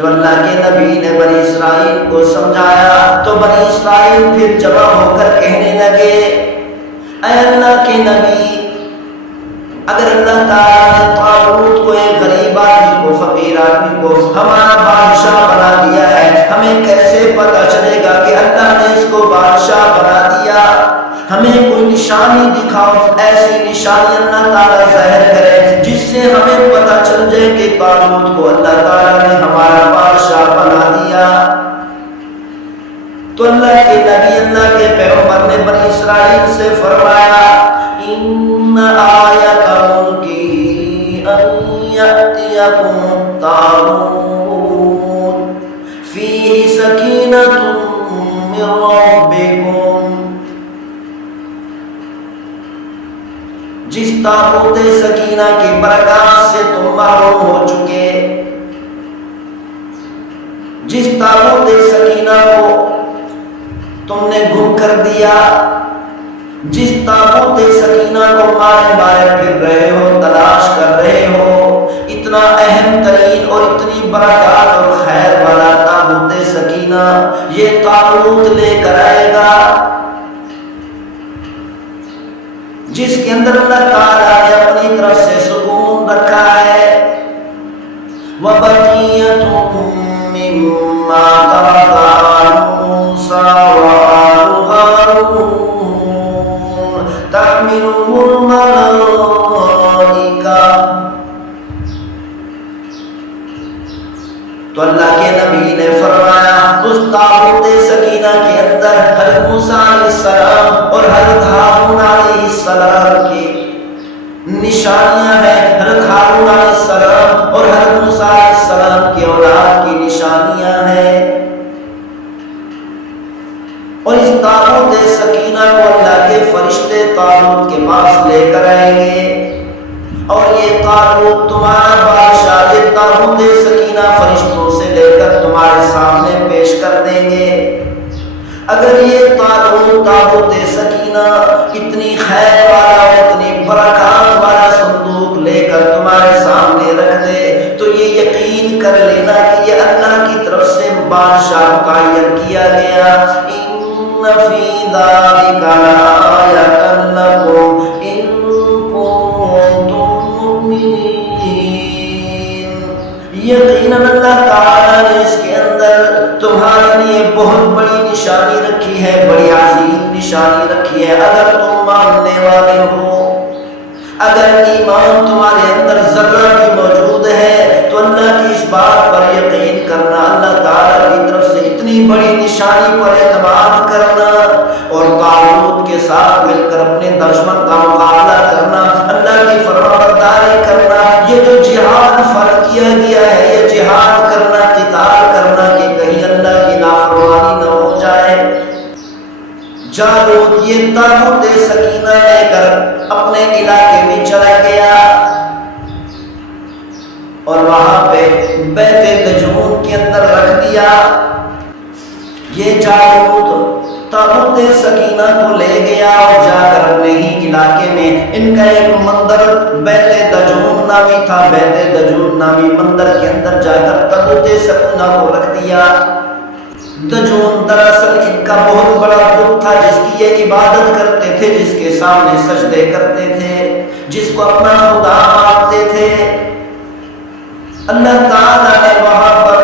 جب اللہ کے نبی نے بنی اسرائیل کو سمجھایا تو بنی اسرائیل پھر جمع ہو کر کہنے لگے اے اللہ کے نبی، اگر اللہ تعالیٰ نے طالوت کو ایک غریب آدمی کو، فقیر آدمی کو ہمارا بادشاہ بنا دیا ہے، ہمیں کیسے پتہ چلے گا کہ اللہ نے اس کو بادشاہ بنا دیا؟ ہمیں کوئی نشانی دکھاؤ، ایسی نشانی اللہ تعالیٰ ظاہر کرے جس سے ہمیں پتہ چل جائے کہ طالوت کو اللہ تعالیٰ نے ہمارا بادشاہ بنا دیا۔ تو اللہ کے نبی، اللہ کے پیغمبر نے بنی اسرائیل سے فرمایا ان آیۃ ملکہ ان یأتیکم طالوت فیہ سکینۃ من ربکم، جس تابوت سکینہ کی برکات سے تم محروم ہو چکے، جس تابوت سکینہ کو تم نے گم کر دیا، جس تابوت سکینہ کو مارے مارے پھر رہے ہو، تلاش کر رہے ہو، اتنا اہم ترین اور اتنی برکات اور خیر والا تابوت سکینہ یہ طالوت لے کر آئے گا، جس کے اندر اللہ تعالیٰ نے اپنی طرف سے سکون رکھا ہے۔ وَبَقِيَّةٌ مِّمَّا تَرَكَ آلُ مُوسَىٰ وَآلُ هَارُونَ تَحْمِلُهُ الْمَلَائِكَةُ۔ تو اللہ کے نبی نے فرمایا اس تابوت سکینہ کے اندر حضرت موسیٰ علیہ السلام اور حضرت ہارون علیہ السلام کی نشانیاں ہیں، حضرت ہارون علیہ السلام اور حضرت موسیٰ علیہ السلام کی اولاد کی نشانیاں ہیں، اور اس تابوت سکینہ کو اللہ کے فرشتے طالوت کے پاس لے کر آئیں گے، اور یہ طالوت تمہارا بادشاہ یہ تابوت سکینہ فرشتوں سے لے کر تمہارے سامنے پیش کر دیں گے۔ اگر یہ تابوت سکینہ اتنی خیر والا، اتنی برکات والا صندوق لے کر تمہارے سامنے رکھ دے تو یہ یقین کر لینا کہ یہ اللہ کی طرف سے بادشاہ متعین کیا گیا۔ ان فی ذلک لآیۃ لکم ان کنتم مؤمنین، یقیناً اللہ تعالیٰ نے اس کے اندر تمہارے لیے بہت بڑی نشانی رکھی ہے، بڑی عظیم نشانی رکھی ہے، اگر تم ماننے والے ہو، اگر ایمان تمہارے اندر ذرہ بھی موجود ہے تو اللہ کی اس بات پر یقین کرنا، اللہ تعالیٰ کی طرف سے اتنی بڑی نشانی پر اعتماد کرنا اور طالوت کے ساتھ مل کر اپنے دشمن کا مقابلہ کرنا، اللہ کی فرمانبرداری کرنا، یہ جو جہاد فرض کیا گیا ہے، یہ جہاد کرنا، قتال کرنا کہ کہیں اللہ کی نافرمانی نہ ہو جائے۔ جالوت یہ تابوت سکینہ لے کر اپنے علاقے میں چلا گیا اور وہاں پہ بیت دجون کے اندر رکھ دیا۔ یہ جالوت تابوت سکینہ کو لے گیا اور جا کر اپنے ہی علاقے میں ان کا ایک مندر بیت دجون نامی تھا، بیت دجون نامی مندر کے اندر جا کر تابوت سکینہ کو رکھ دیا۔ دجون دراصل ان کا بہت بڑا بت تھا جس کی یہ عبادت کرتے تھے، جس کے سامنے سجدے کرتے تھے، جس کو اپنا خدا مانتے تھے۔ اللہ تعالیٰ نے وہاں پر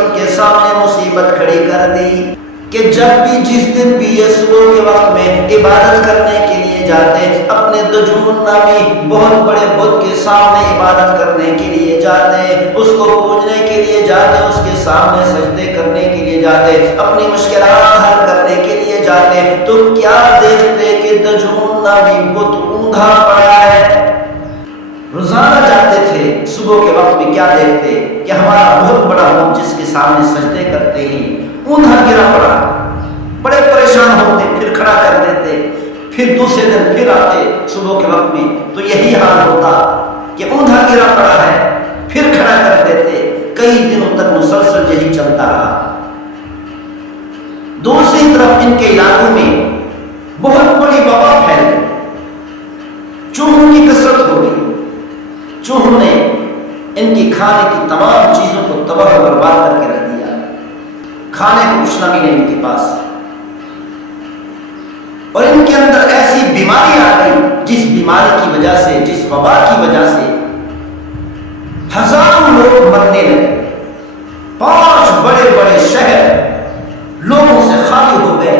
ان کے سامنے مصیبت کھڑی کر دی کہ جب بھی جس دن بھی یہ صبح کے وقت میں عبادت کرنے کے لیے جاتے، اپنے دجون نامی بہت بڑے بت کے سامنے عبادت کرنے کے لیے جاتے، اس کو پوجنے کے لیے جاتے، اس کے سامنے سجدے کرنے کے لیے جاتے، اپنی مشکلات حل کرنے کے لیے جاتے، تو کیا دیکھتے کہ دجون نامی بت اونگا پڑا ہے۔ روزانہ جاتے تھے، صبح کے وقت میں کیا دیکھتے کہ ہمارا بہت بڑا بت جس کے سامنے سجدے کرتے ہی اونھا گرا پڑا، بڑے پریشان ہوتے، پھر کھڑا کر دیتے، پھر دوسرے دن پھر آتے صبح کے وقت میں تو یہی حال ہوتا کہ اونھا گرا پڑا ہے، پھر کھڑا کر دیتے، کئی دنوں تک مسلسل یہی چلتا رہا۔ دوسری طرف ان کے علاقوں میں بہت بڑی وبا پھیل گئی، چوہوں کی کثرت ہو گئی، چوہوں نے ان کی کھانے کی تمام چیزوں کو تباہ و برباد کر کے کھانے کو کچھ نہ ملے ان کے پاس، اور ان کے اندر ایسی بیماری آ گئی جس بیماری کی وجہ سے، جس وبا کی وجہ سے ہزاروں لوگ مرنے لگے۔ 5 بڑے بڑے شہر لوگوں سے خالی ہو گئے،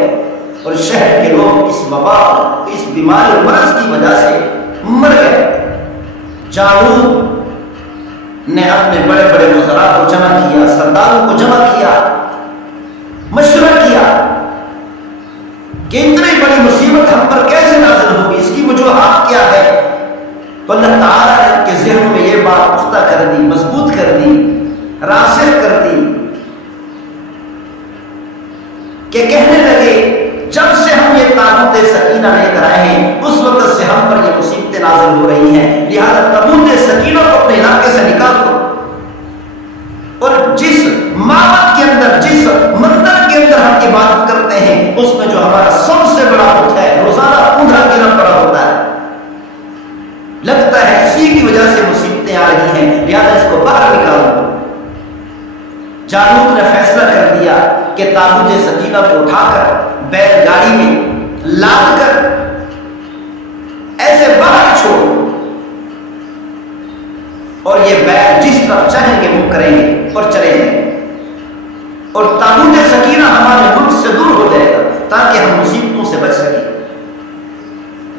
اور شہر کے لوگ اس وبا، اس بیماری مرض کی وجہ سے مر گئے۔ جالوت نے اپنے بڑے بڑے وزراء کو جمع کیا، سرداروں کو جمع کیا، مشورہ کیا کہ اتنی بڑی مصیبت ہم پر کیسے نازل ہوگی، اس کی وجوہات کیا ہے؟ تو اللہ تعالیٰ نے ان کے ذہنوں میں یہ بات پختہ کر دی، مضبوط کر دی، راسخ کر دی کہ کہنے لگے جب سے ہم یہ تابوت سکینہ لے کر آئے ہیں اس وقت سے ہم پر یہ مصیبتیں نازل ہو رہی ہیں، لہذا تابوت سکینہ کو اپنے علاقے سے نکال دو، اور جس معبد کے اندر، جس مندر کے اندر ہم عبادت کرتے ہیں اس میں جو ہمارا سب سے بڑا بت ہے روزانہ اونھا گرا پڑا ہوتا ہے، لگتا ہے اسی کی وجہ سے مصیبتیں آ رہی ہیں، لہذا اس کو باہر نکالو۔ جالوت نے فیصلہ کر دیا کہ تابوت سکینہ کو اٹھا کر بیل گاڑی میں لاد کر ایسے باہر چھوڑو، اور یہ بیل جس طرف چاہیں گے وہ کریں گے اور چلے جائیں، اور تابوت سکینہ ہمارے ملک سے دور ہو جائے گا تاکہ ہم مصیبتوں سے بچ سکیں۔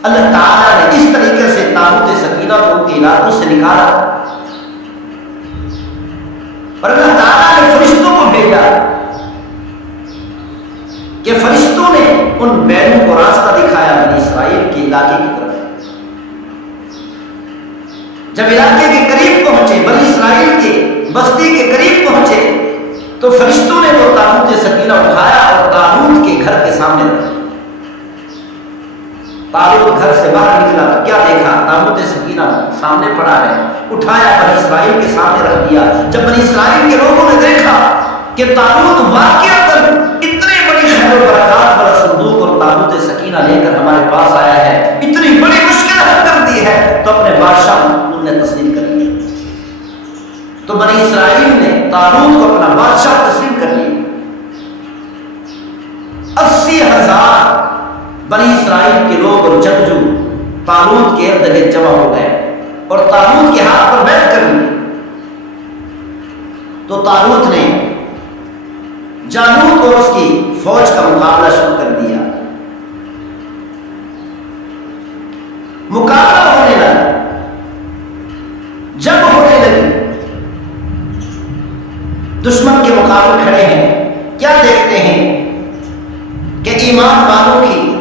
اللہ تعالیٰ نے اس طریقے سے تابوت سکینہ کو ان کے علاقوں سے نکالا، اور اللہ تعالیٰ نے فرشتوں کو بھیجا کہ فرشتوں نے ان بیلوں کو راستہ دکھایا بنی اسرائیل کے علاقے کی طرف۔ جب علاقے کے قریب پہنچے، بنی اسرائیل کے بستی کے قریب پہنچے، تو فرشتوں نے وہ تابوت سکینہ اٹھایا اور طالوت کے گھر کے سامنے رکھا۔ طالوت گھر سے باہر نکلا تو کیا دیکھا؟ تابوت سکینہ سامنے پڑا ہے، اٹھایا بنی اسرائیل کے سامنے رکھ دیا۔ جب بنی اسرائیل کے لوگوں نے دیکھا کہ طالوت واقعتاً اتنی بڑی خیر و برکات والا صندوق اور تابوت سکینہ لے کر ہمارے پاس آیا ہے، اتنی بڑی مشکل حل کر دی ہے، تو اپنے بادشاہ انہوں نے تسلیم کر لیا۔ تو بنی اسرائیل نے طالوت کو اپنا بادشاہ تسلیم کر لیا۔ 80,000 بنی اسرائیل کے لوگ اور جنگجو طالوت کے ارد گرد جمع ہو گئے اور طالوت کے ہاتھ پر بیعت کر لی۔ تو طالوت نے جالوت اور اس کی فوج کا مقابلہ شروع کر دیا۔ مقابلہ ہونے لگا، جنگ ہونے لگی، دشمن کے مقابلے کھڑے ہیں، کیا دیکھتے ہیں کہ ایمان والوں کی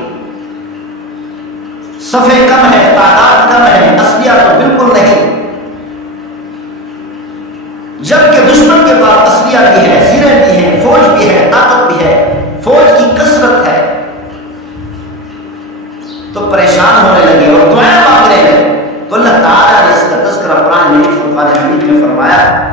صفیں کم ہے، تعداد کم ہے، اسلحہ تو بالکل نہیں، جبکہ دشمن کے پاس اسلحہ بھی ہے، سریں بھی ہیں، فوج بھی ہے، طاقت بھی ہے، فوج کی کثرت ہے۔ تو پریشان ہونے لگے اور دعائیں مانگنے لگے۔ تو اللہ تعالیٰ نے اس کا تذکرہ قرآن مجید فرقان حمید میں فرمایا